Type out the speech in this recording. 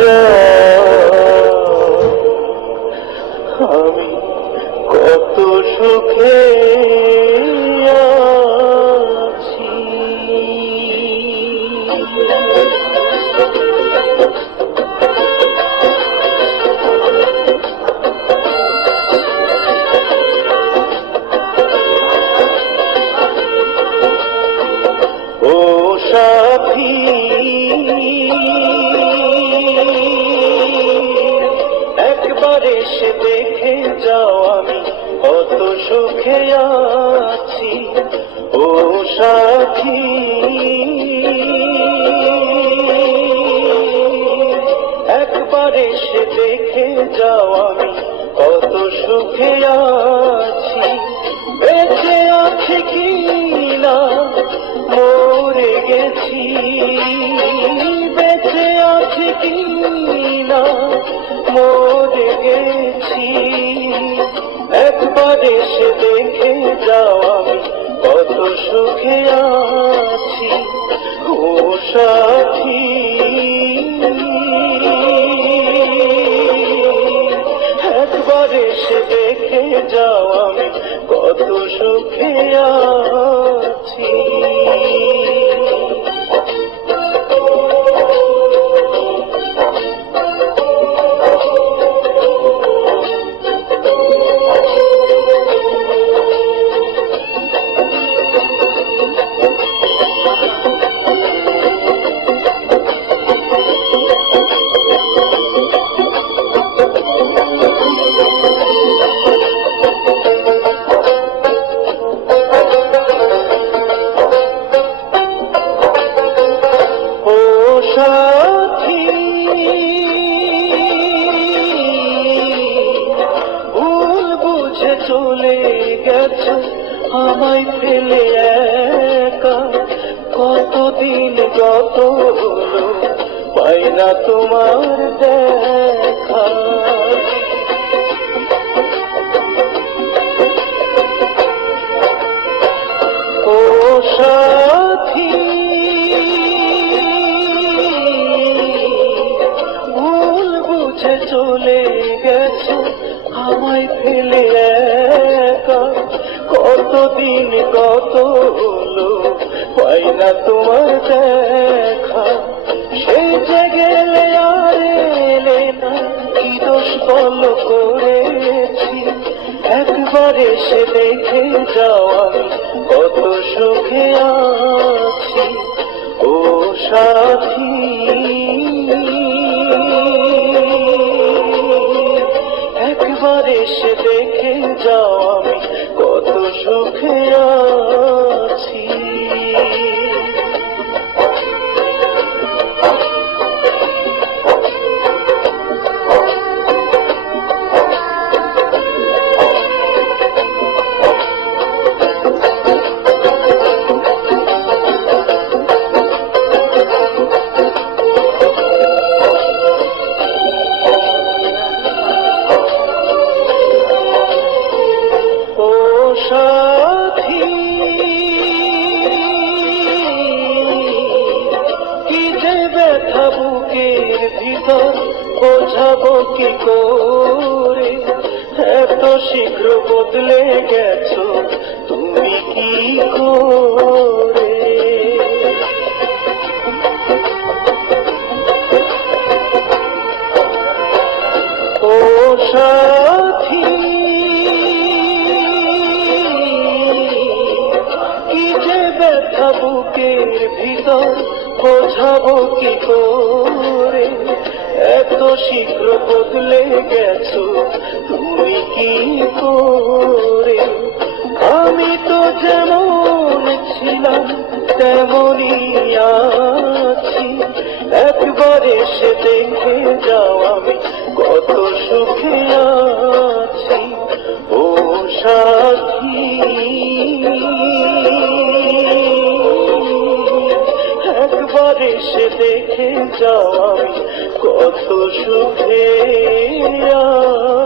যাও, আমি কত সুখে আছি। ও সাথী, একবার এসে দেখে যাও আমি কত সুখে আছি। ও সাথী, একবার এসে দেখে যাও আমি কত সুখে আছি। বেঁচে আছে কি না মরে গেছি, বেঁচে আছে কি না মরে গেছি। একবার এসে দেখে যাও আমি কত সুখে আছি। ও সাথী, একবার এসে দেখে যাও আমি কত সুখে আছি। সাথী, ভুল বুঝে চলে গেছো আমায় ফেলে একা। কতদিন গত হলো পাই না তোমার দেখা। ও সাথী, ভুল বুঝে চলে গেছো আমায় ফেলে একা। কতদিন কত হলো পাই না তোমার দেখা। সে যে গেলে আর এলে না, কি দোষ বলো করেছি। একবার এসে দেখে যাও আমি কত সুখে আছি। ও সাথী, একবার এসে দেখে যাও আমি কত সুখে আছি। সাথী, কি যে ব্যথা বুকের ভিতর বোঝাবো কি করে। এত শীঘ্র বদলে গেছো তুমি কি করে। ও সাথী, ব্যথা বুকের ভিতর বোঝাবো কি করে। এত শীঘ্র বদলে গেছো তুমি কি করে। আমি তো যেমন ছিলাম তেমনই আছি। একবার এসে দেখে যাও আমি কত সুখে আছি। ও সাথী, একবার এসে দেখে যাও আমি কত সুখে আছি।